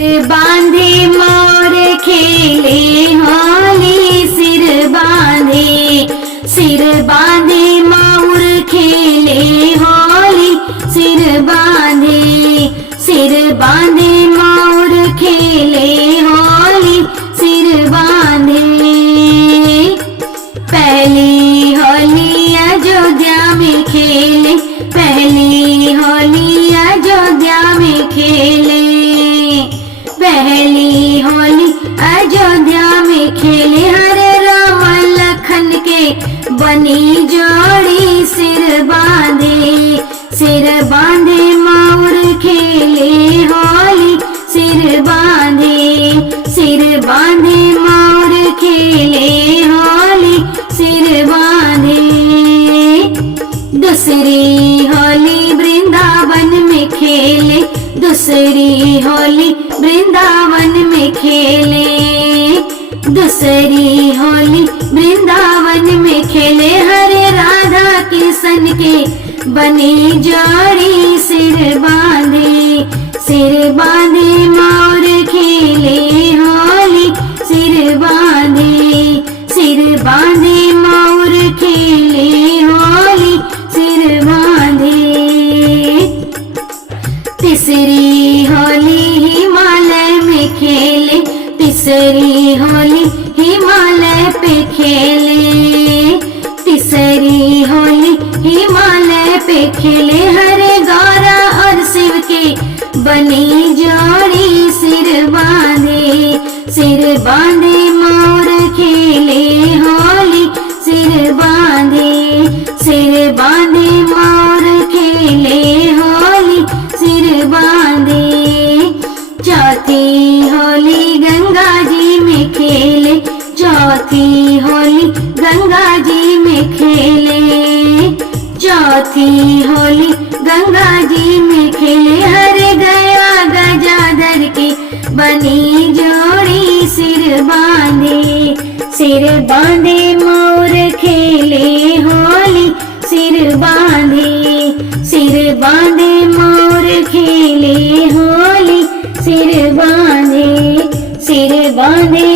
बांधे मोर खेले होली सिर बांधे मोर खेले होली सिर बांधे मोर खेले होली सिर बांधे। पहली होली अयोध्या में खेले, पहली होली अयोध्या में खेले, पहली होली अयोध्या में खेले। हरे राम लखन के बनी जोड़ी सिर बांधे मोर खेले होली सिर बांधे मोर खेले होली सिर बांधे। दूसरी होली वृंदावन में खेले, दूसरी होली वृंदावन में खेले, दूसरी होली वृंदावन में खेले। हरे राधा कृष्ण के बनी जोड़ी सिर बांधे मोर खेले होली सिर बांधे मोर खेले होली सिर बांधे। तीसरी होली हिमालय में खेले, तीसरी होली हिमालय पे खेले, तीसरी होली हिमालय पे खेले। हरे गौरा और शिव के बनी जोड़ी सिर बांधे मोर खेले होली सिर बांधे मोर खेले होली सिर बांधे। चौथी होली गंगा जी में खेले, चौथी होली गंगा जी में खेले, चौथी होली गंगा जी में खेले। हरे गया गजाधर के बनी जोड़ी सिर बांधे मोर खेले होली सिर बांधे मोर खेले होली सिर बांधे